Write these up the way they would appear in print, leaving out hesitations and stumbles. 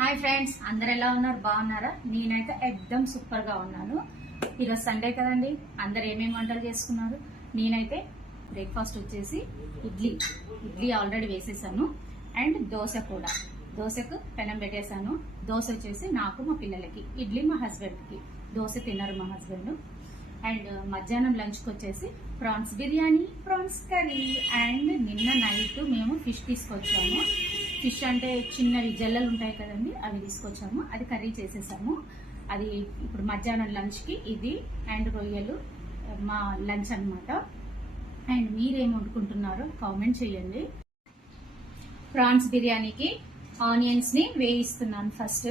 Hi friends, అందరు ఎలా ఉన్నారు? బాగున్నారా? నేనైతే ఎక్దమ్ సూపర్ గా ఉన్నాను. ఈరోజు సండే కదండి, అందరు ఏమేమి వంటలు చేసుకున్నారు? నేనైతే బ్రేక్ఫాస్ట్ వచ్చేసి ఇడ్లీ ఆల్రెడీ వేసేసాను. అండ్ దోశ కూడా, దోశకు పెనం పెట్టేశాను. దోశ వచ్చేసి నాకు, మా పిల్లలకి, ఇడ్లీ మా హస్బెండ్కి. దోశ తిన్నారు మా హస్బెండ్. అండ్ మధ్యాహ్నం లంచ్కి వచ్చేసి prawns biryani, prawns curry. And నిన్న నైట్ మేము ఫిష్ తీసుకొచ్చాము. ఫిష్ అంటే చిన్నవి జల్లలు ఉంటాయి కదండి, అవి తీసుకొచ్చాము. అది కర్రీ చేసేసాము. అది ఇప్పుడు మధ్యాహ్నం లంచ్కి ఇది అండ్ రొయ్యలు మా లంచ్ అనమాట. అండ్ మీరేం వండుకుంటున్నారో కామెంట్ చేయండి. ప్రాన్స్ బిర్యానీకి ఆనియన్స్ని వేయిస్తున్నాను. ఫస్ట్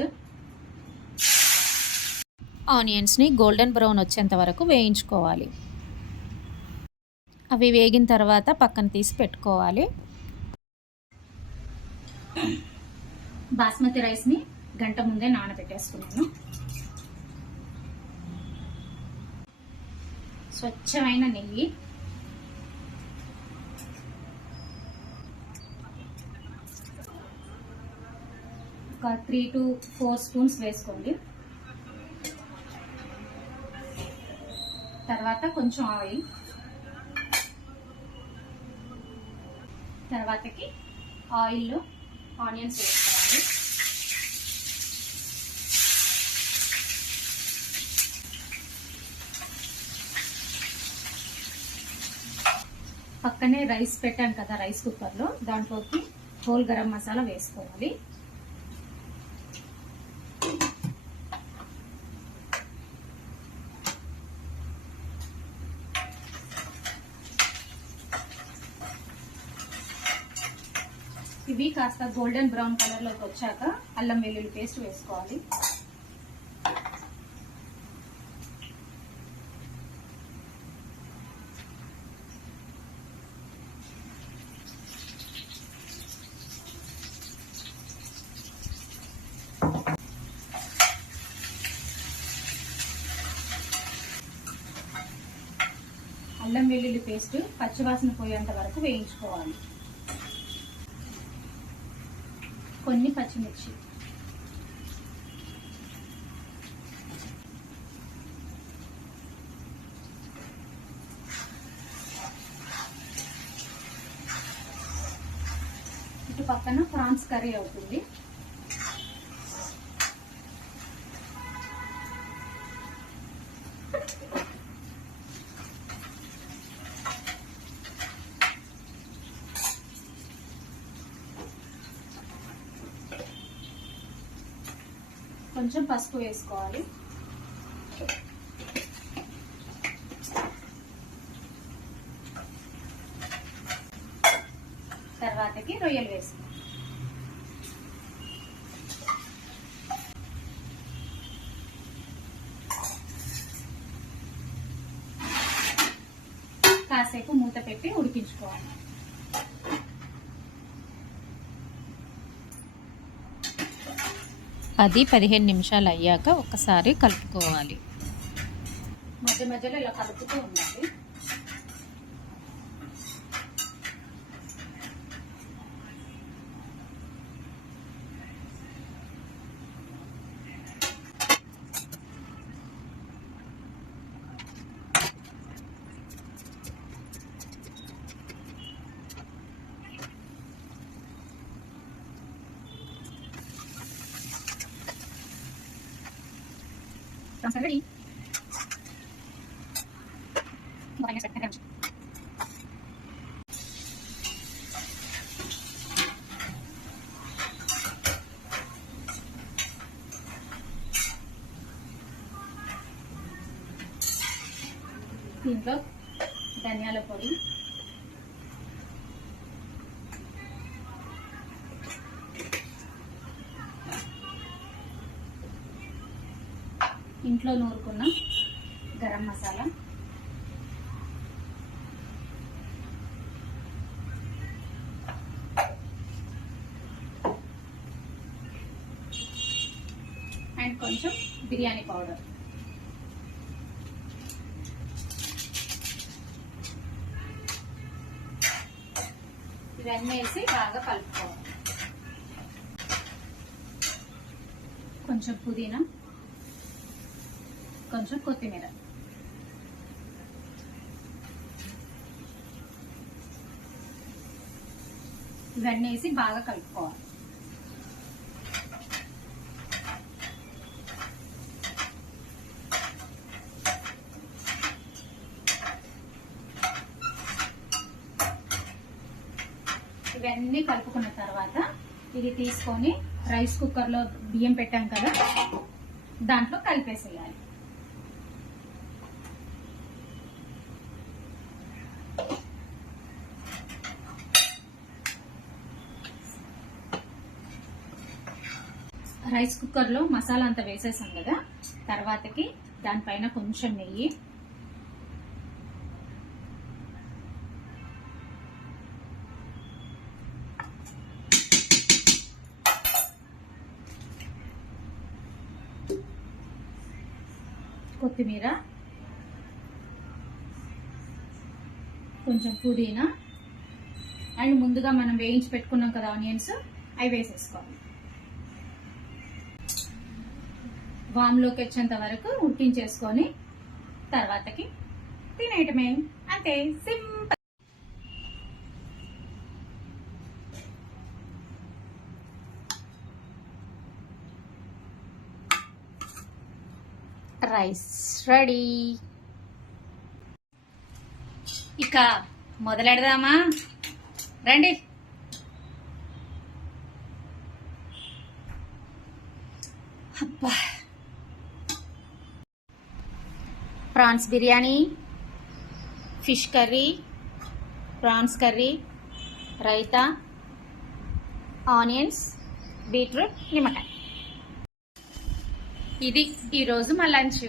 ఆనియన్స్ని గోల్డెన్ బ్రౌన్ వచ్చేంత వరకు వేయించుకోవాలి. అవి వేగిన తర్వాత పక్కన తీసి పెట్టుకోవాలి. బాస్మతి రైస్ని గంట ముందే నానబెట్టేసుకున్నాను. స్వచ్ఛమైన నెయ్యి, ఒక 3 to 4 స్పూన్స్ వేసుకోండి. తర్వాత కొంచెం ఆయిల్, తర్వాతకి ఆయిల్లో ఆనియన్స్ వేసుకోవాలి. పక్కనే రైస్ పెట్టాను కదా రైస్ కుక్కర్లో, దాంట్లోకి హోల్ గరం మసాలా వేసుకోవాలి. ఇవి కాస్త గోల్డెన్ బ్రౌన్ కలర్ లోకి వచ్చాక అల్లం వెల్లుల్లి పేస్ట్ వేసుకోవాలి. అల్లం వెల్లుల్లి పేస్ట్ పచ్చివాసన పోయేంత వరకు వేయించుకోవాలి. కొన్ని పచ్చిమిర్చి, ఇటు పక్కన ప్రాన్స్ కర్రీ అవుతుంది. కొంచెం పసుపు వేసుకోవాలి. తర్వాతకి రొయ్యలు వేసుకోవాలి. కాసేపు మూత పెట్టి ఉడికించుకోవాలి. అది 15 నిమిషాలు అయ్యాక ఒకసారి కలుపుకోవాలి. మధ్య మధ్యలో ఇలా కలుపుతూ ఉండాలి. Ready? దీంట్లో ధనియాల పొడి, ఇంట్లో నూరుకున్న గరం మసాలా, అండ్ కొంచెం బిర్యానీ పౌడర్. ఇవన్నీ వేసి బాగా కలుపుకోవాలి. కొంచెం పుదీనా, కొంచెం కొత్తిమీర. ఇవన్నీ వేసి బాగా కలుపుకోవాలి. ఇవన్నీ కలుపుకున్న తర్వాత ఇది తీసుకొని రైస్ కుక్కర్లో బియ్యం పెట్టాం కదా, దాంట్లో కలిపేసేయాలి. రైస్ కుక్కర్లో మసాలా అంతా వేసేసాం కదా, తర్వాతకి దానిపైన కొంచెం నెయ్యి, కొత్తిమీర, కొంచెం పుదీనా అండ్ ముందుగా మనం వేయించి పెట్టుకున్నాం కదా ఆనియన్స్, అవి వేసేసుకోవాలి. వామ్లోకి వచ్చేంత వరకు ఉడికించేసుకొని తర్వాతకి తినేయటమే. అంతే, సింపుల్. Rice ready. ఇక మొదలెడదామా? రండి. అబ్బా, prawns biryani, fish curry, prawns curry, raita, onions, beetroot, నిమ్మకాయ. ఇది ఈరోజు మా లంచ్.